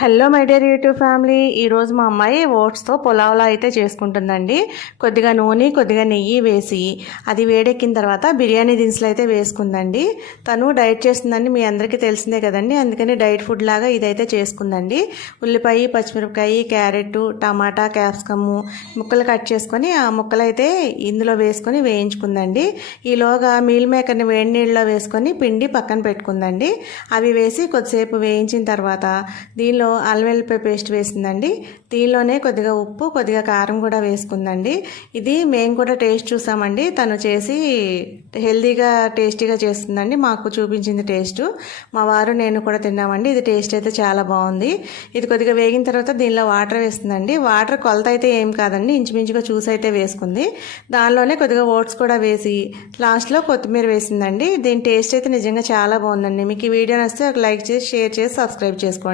Hello my dear YouTube family, ఈరోజు మా అమ్మాయి ఓట్స్తో పులావ్లా అయితే చేసుకుంటుందండి. కొద్దిగా నూనె కొద్దిగా నెయ్యి వేసి అది వేడెక్కిన తర్వాత బిర్యానీ దినుసులు అయితే వేసుకుందండి. తను డైట్ చేస్తుందండి, మీ అందరికీ తెలిసిందే కదండి. అందుకని డైట్ ఫుడ్ లాగా ఇదైతే చేసుకుందండి. ఉల్లిపాయ, పచ్చిమిరపకాయ, క్యారెట్, టమాటా, క్యాప్సికము ముక్కలు కట్ చేసుకొని ఆ ముక్కలు అయితే ఇందులో వేసుకొని వేయించుకుందండి. ఈలోగా మీల్ మేకర్ని వేడి నీళ్ళలో వేసుకొని పిండి పక్కన పెట్టుకుందండి. అవి వేసి కొద్దిసేపు వేయించిన తర్వాత దీనిలో అల్లం వెల్లుల్లి పేస్ట్ వేసిందండి. దీనిలోనే కొద్దిగా ఉప్పు కొద్దిగా కారం కూడా వేసుకుందండి. ఇది మేము కూడా టేస్ట్ చూసామండి. తను చేసి హెల్తీగా టేస్టీగా చేస్తుందండి. మాకు చూపించింది టేస్ట్. మా వారు నేను కూడా తిన్నామండి. ఇది టేస్ట్ అయితే చాలా బాగుంది. ఇది కొద్దిగా వేగిన తర్వాత దీనిలో వాటర్ వేస్తుందండి. వాటర్ కొలత అయితే ఏం కాదండి, ఇంచుమించుగా చూసి అయితే వేసుకుంది. దానిలోనే కొద్దిగా ఓట్స్ కూడా వేసి లాస్ట్లో కొత్తిమీర వేసిందండి. దీని టేస్ట్ అయితే నిజంగా చాలా బాగుందండి. మీకు ఈ వీడియో నచ్చితే ఒక లైక్ చేసి షేర్ చేసి సబ్స్క్రైబ్ చేసుకోండి.